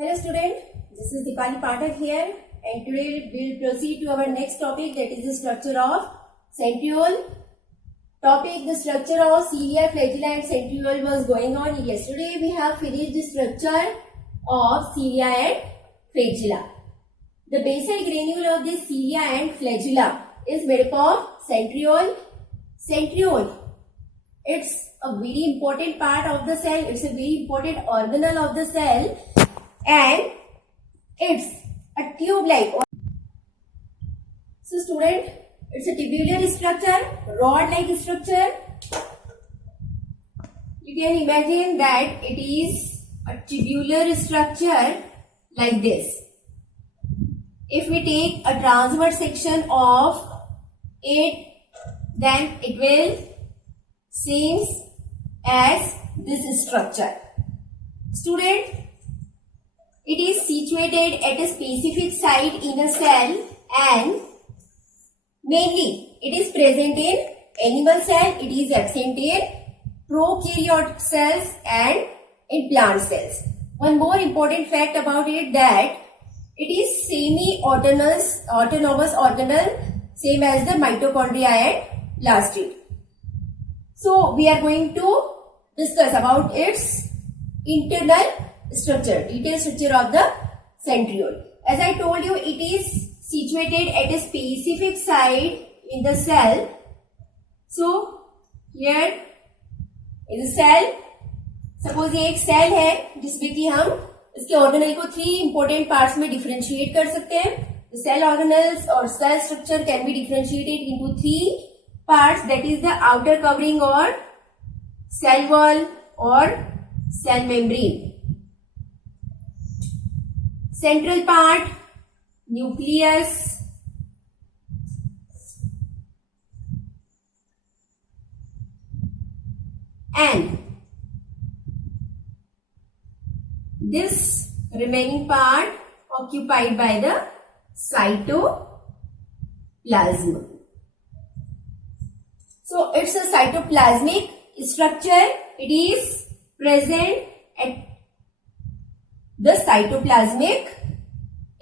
Hello student, this is Dipali Pathak here and today we will proceed to our next topic, that is the structure of centriole. Topic, the structure of cilia, flagella and centriole was going on. Yesterday we have finished the structure of cilia and flagella. The basal granule of this cilia and flagella is made up of centriole. Centriole, it's a very important part of the cell, it's a very important organelle of the cell and it's a tube-like. So student, it's a tubular structure, rod-like structure. You can imagine that it is a tubular structure like this. If we take a transverse section of it, then it will seems as this structure. Student, it is situated at a specific site in a cell and mainly it is present in animal cell, it is absent in prokaryote cells and in plant cells. One more important fact about it, that it is semi-autonomous organelle, same as the mitochondria and plastid. So we are going to discuss about its internal structure, detailed structure of the centriole. As I told you, it is situated at a specific site in the cell. So here is a cell. Suppose ये एक cell है जिसमें कि हम इसके organelle को 3 important parts में differentiate कर सकते हैं. The cell organelles or cell structure can be differentiated into 3 parts, that is the outer covering or cell wall or cell membrane. Central part, nucleus, and this remaining part occupied by the cytoplasm. So it's a cytoplasmic structure. It is present at the cytoplasmic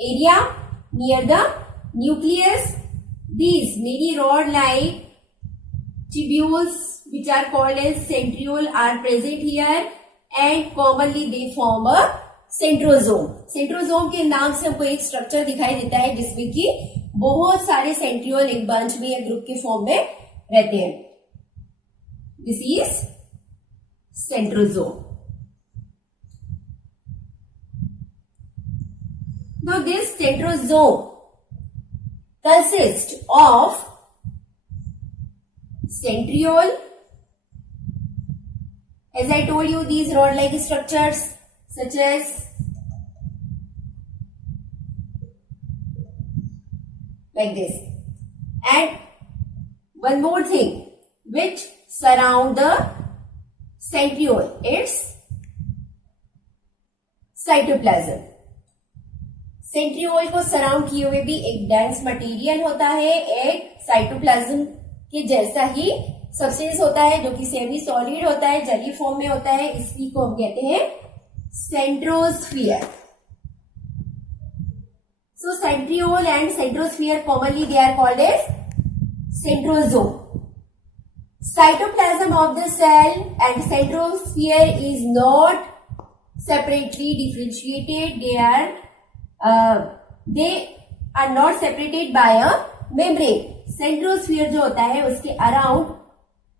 area near the nucleus. These many rod-like tubules which are called as centriole are present here and commonly they form a centrosome. Centrosome के नाम से हमको एक structure दिखाई देता है जिसमें कि बहुत सारे सेंट्रियोल एक बंच में या ग्रुप के फॉर्म में रहते हैं. This is centrosome. Now this centrosome consists of centriole. As I told you, these rod-like structures such as like this, and one more thing which surround the centriole, it's cytoplasm. Centriole को surround किए हुए भी एक dense material होता है, एक cytoplasm के जैसा ही सब्सटेंस होता है जो कि सेमी सॉलिड होता है, जली फॉर्म में होता है. इसी को हम कहते हैं centrosphere. So centriole and centrosphere commonly they are called as centrosome. Cytoplasm of the cell and centrosphere is not separately differentiated. They are not separated by a membrane. Centrosphere जो होता है उसके अराउंड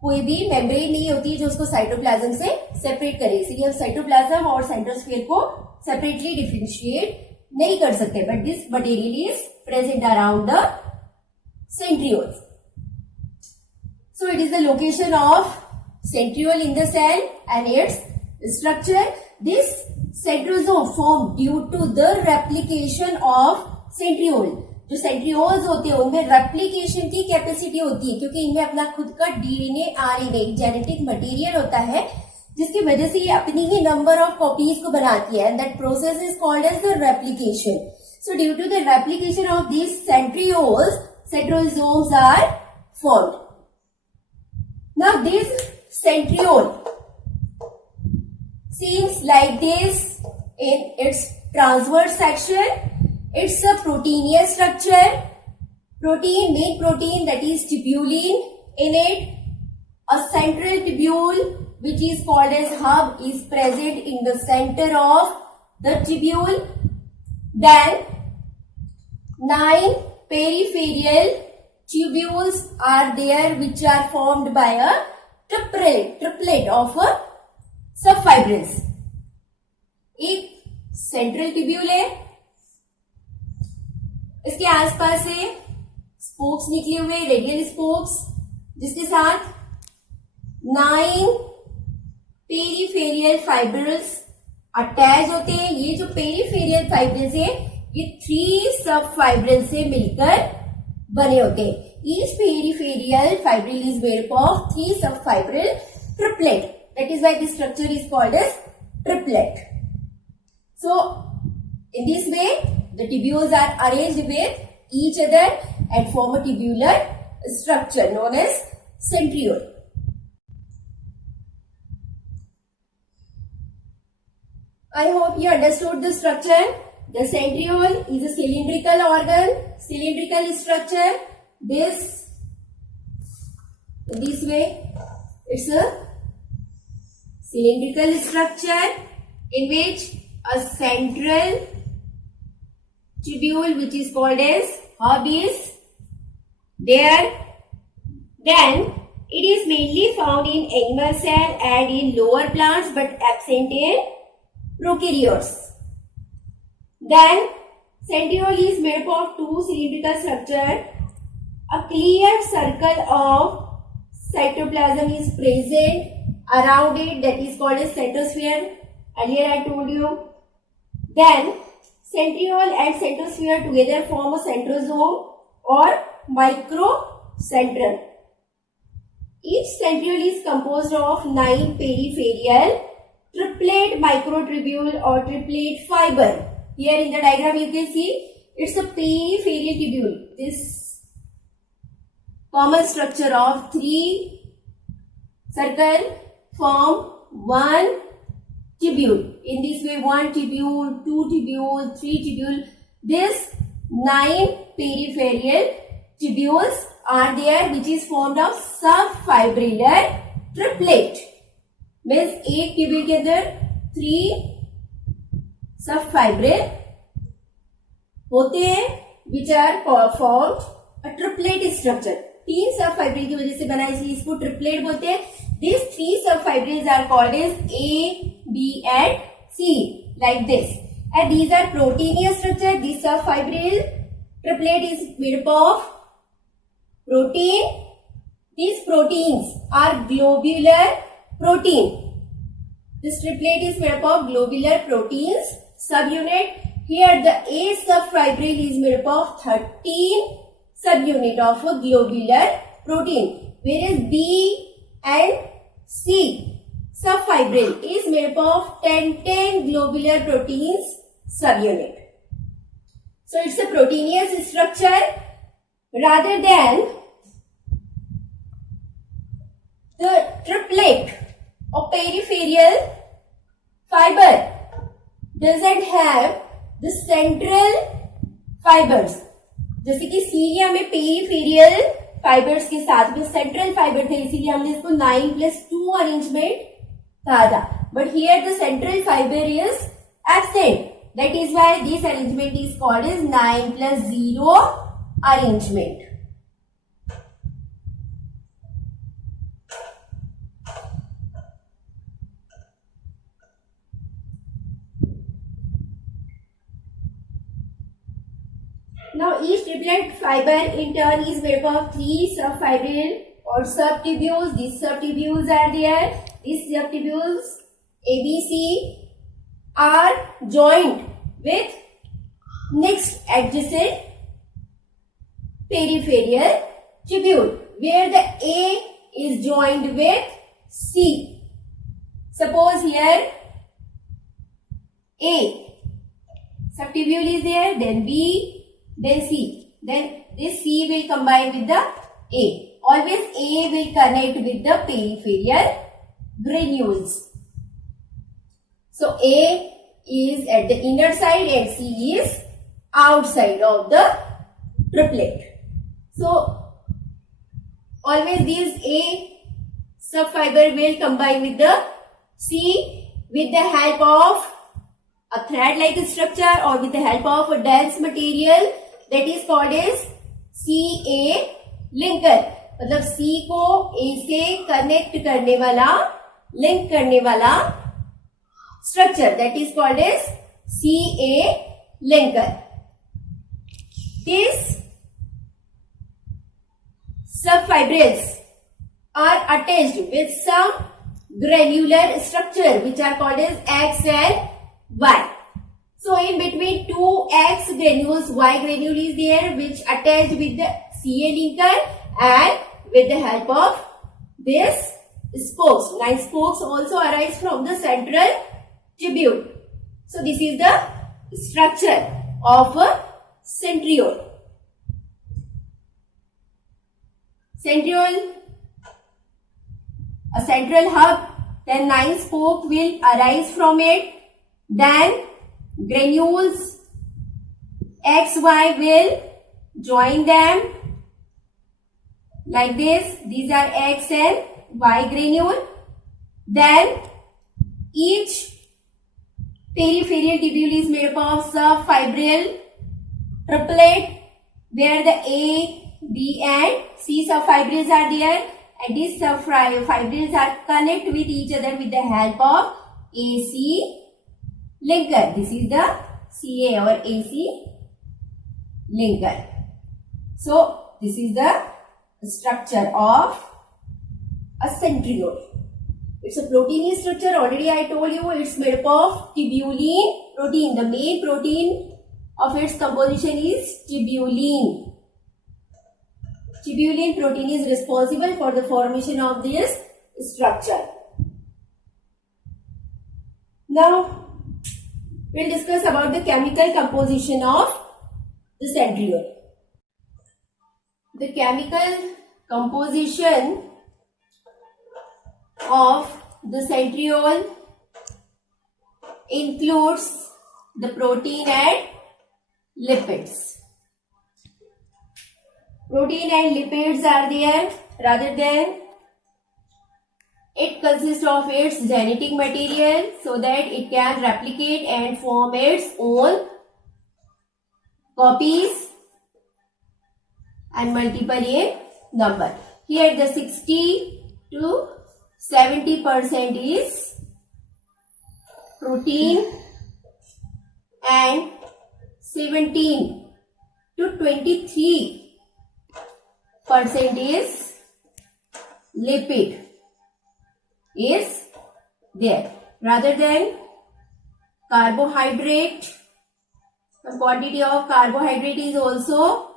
कोई भी मेम्ब्रेन नहीं होती जो उसको साइटोप्लाज्म से सेपरेट करे, इसलिए हम साइटोप्लाज्म और सेंट्रोस्फीयर को सेपरेटली डिफरेंशिएट नहीं कर सकते. But this material is present around the centrioles. So it is the location of centriole in the cell and its structure. This centrosome formed due to the replication of centriole. जो centrioles होते हैं उनमें replication की capacity होती है क्योंकि इनमें अपना खुद का डीएनए आरएनए जेनेटिक मटेरियल होता है जिसकी वजह से ये अपनी ही नंबर ऑफ कॉपीज को बनाती है and that process is called as the replication. So due to the replication of this centrioles, centrosomes are formed. Now this centriole seems like this in its transverse section. It's a proteinous structure. Main protein, that is tubulin in it. A central tubule which is called as hub is present in the center of the tubule. Then 9 peripheral tubules are there which are formed by a triplet of a subfibrils. एक central tubule है, इसके आसपास से spokes निकले हुए, radial spokes, जिसके साथ 9 peripheral fibrils attach होते हैं. ये जो पेरीफेरियल फाइब्रल्स है ये 3 सब फाइब्रल से मिलकर बने होते हैं. Each peripheral fibril is made up of 3 subfibril triplet. That is why this structure is called as triplet. So, in this way, the tubules are arranged with each other and form a tubular structure known as centriole. I hope you understood the structure. The centriole is a cylindrical organ, cylindrical structure. This way, it's a cylindrical structure in which a central tubule which is called as hub is there. Then it is mainly found in animal cell and in lower plants but absent in prokaryotes. Then centriole is made up of 2 cylindrical structures. A clear circle of cytoplasm is present around it, that is called as centrosphere. Earlier I told you. Then centriole and centrosphere together form a centrosome or microcentrum. Each centriole is composed of 9 peripheral triplet microtubule or triplet fiber. Here in the diagram you can see it's a peripheral tubule. This common structure of 3 circle form 1 tubule. In this way, 1 tubule, 2 tubule, 3 tubule. This 9 peripheral tubules are there which is formed of subfibrillar triplet. Means एक tubule के अंदर 3 सबफाइब्रिल होते हैं which are formed a triplet structure. 3 सबफाइब्रिल की वजह से बना इसलिए इसको ट्रिपलेट बोलते हैं. These 3 subfibrils are called as A, B and C like this. And these are proteinous structure. This subfibril triplet is made up of protein. These proteins are globular protein. This triplet is made up of globular proteins subunit. Here the A subfibril is made up of 13 subunit of a globular protein, whereas B and C subfibril is made up of 10 globular proteins subunit. So it's a proteinous structure rather than the triplet or peripheral fiber doesn't have the central fibers. जैसे कि Syria में peripheral fibres के साथ में central fibre थे इसीलिए हमने इसको 9+2 अरेंजमेंट कहा था. But here the central fibre is absent. That is why this arrangement is called as 9+0 arrangement. Now each triplet fiber in turn is made up of 3 subfibril or subtubules. These subtubules are there. These subtubules ABC are joined with next adjacent peripheral tubule where the A is joined with C. Suppose here A subtubule is there, then B, then C. Then this C will combine with the A. Always A will connect with the peripheral granules. So A is at the inner side and C is outside of the triplet. So always these A subfiber will combine with the C with the help of a thread-like structure or with the help of a dense material that is called as CA linker. मतलब C को A से connect करने वाला, link करने वाला structure that is called as CA linker. These subfibrils are attached with some granular structure which are called as X and Y. So in between two X granules, Y granule is there which attached with the CA linker and with the help of this spokes. 9 spokes also arise from the central tubule. So this is the structure of a centriole. Centriole, a central hub, then 9 spokes will arise from it. Then granules XY will join them like this. These are X and Y granule. Then each peripheral tubule is made up of subfibril triplet where the A, B and C subfibrils are there, and these subfibrils are connected with each other with the help of AC linker. This is the CA or AC linker. So this is the structure of a centriole. It's a proteinous structure. Already I told you it's made up of tubulin protein. The main protein of its composition is tubulin. Tubulin protein is responsible for the formation of this structure. Now we'll discuss about the chemical composition of the centriole. The chemical composition of the centriole includes the protein and lipids. Protein and lipids are there, rather than it consists of its genetic material so that it can replicate and form its own copies and multiple in number. Here the 60 to 70% is protein and 17 to 23% is lipid is there. Rather than carbohydrate, some quantity of carbohydrate is also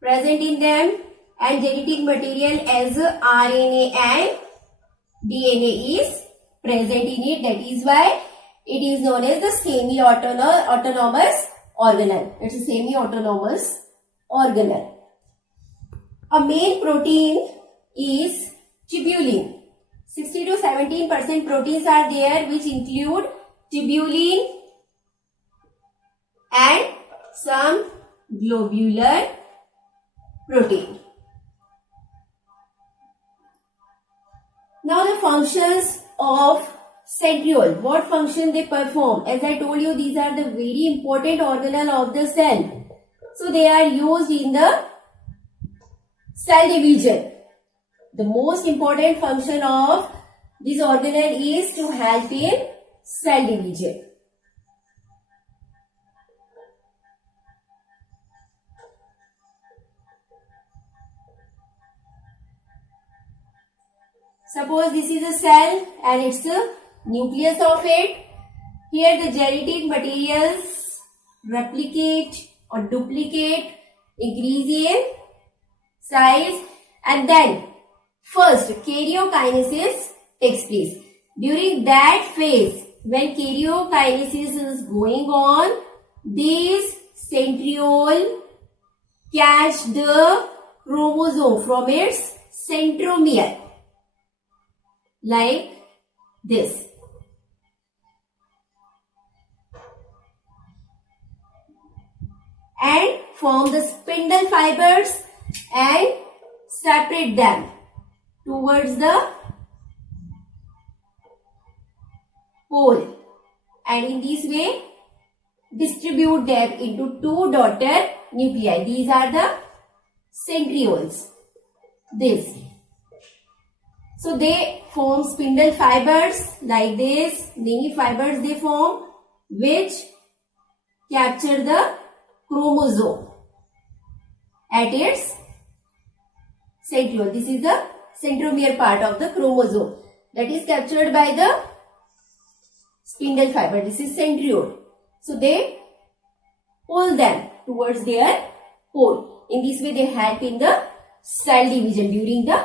present in them, and genetic material as RNA and DNA is present in it. That is why it is known as the semi-autonomous organelle. It's a semi-autonomous organelle. A main protein is tubulin. 60 to 17% proteins are there which include tubulin and some globular protein. Now the functions of centriole. What function they perform? As I told you, these are the very important organelle of the cell. So they are used in the cell division. The most important function of this organelle is to help in cell division. Suppose this is a cell and it's the nucleus of it. Here the genetic materials replicate or duplicate, increase in size, and then first karyokinesis takes place. During that phase, when karyokinesis is going on, these centriole catch the chromosome from its centromere like this. and form the spindle fibers and separate them towards the pole, and in this way distribute them into two daughter nuclei. These are the centrioles. This. So they form spindle fibers like this. Many fibers they form which capture the chromosome at its centriole. This is the centromere part of the chromosome that is captured by the spindle fiber. This is centriole. So they pull them towards their pole. In this way they help in the cell division during the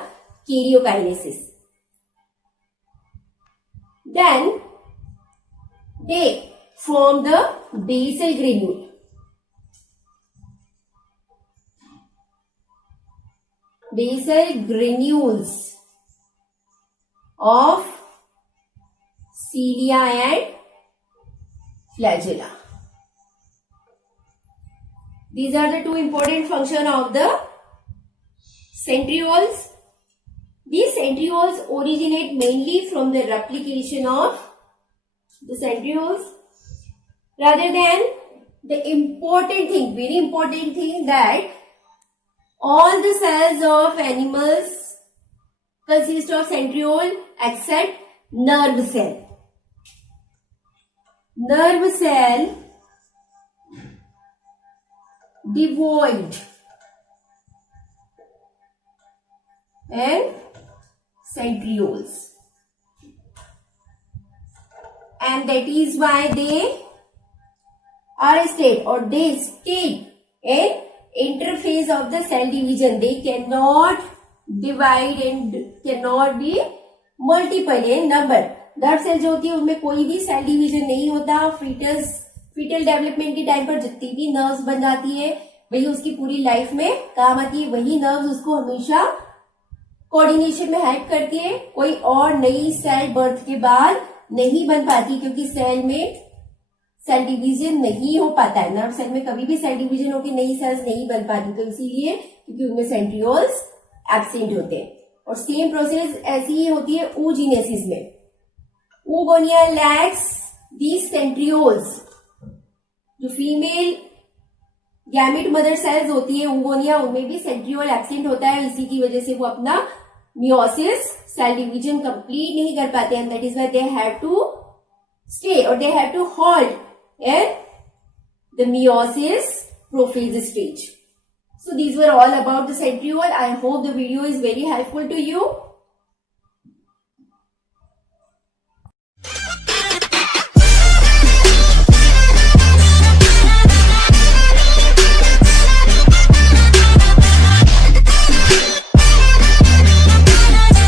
karyokinesis. Then they form the basal granule. Basal granules of cilia and flagella. These are the two important functions of the centrioles. These centrioles originate mainly from the replication of the centrioles rather than the important thing, very important thing, that all the cells of animals consist of centriole except nerve cell. Nerve cell devoid and centrioles, and that is why they are stayed or they stay in interface of the cell division. They cannot divide and cannot be multiple in number. Nerve cell जो होती है उनमें कोई भी cell division नहीं होता. Fetal development के time पर जितनी भी नर्व्स बन जाती है वही उसकी पूरी लाइफ में काम आती है. वही नर्व्स उसको हमेशा कोऑर्डिनेशन में हेल्प करती है. कोई और नई सेल बर्थ के बाद नहीं बन पाती क्योंकि सेल में सेल डिवीजन नहीं हो पाता है. नर्व सेल में कभी भी सेल डिवीजन होकर नई सेल्स नहीं बन पाती, तो इसीलिए क्योंकि उनमें सेंट्रियोल्स एब्सेंट होते हैं. और सेम प्रोसेस ऐसी ही होती है oogenesis में. oogonia lacks these centrioles. जो फीमेल गैमेट मदर सेल्स होती है oogonia, उनमें भी सेंट्रियोल एब्सेंट होता है. इसी की वजह से वो अपना मियोसिस सेल डिवीजन कंप्लीट नहीं कर पाते हैं. That is why they have to stay or they have to halt at the meiosis prophase stage. So these were all about the centriole. I hope the video is very helpful to you.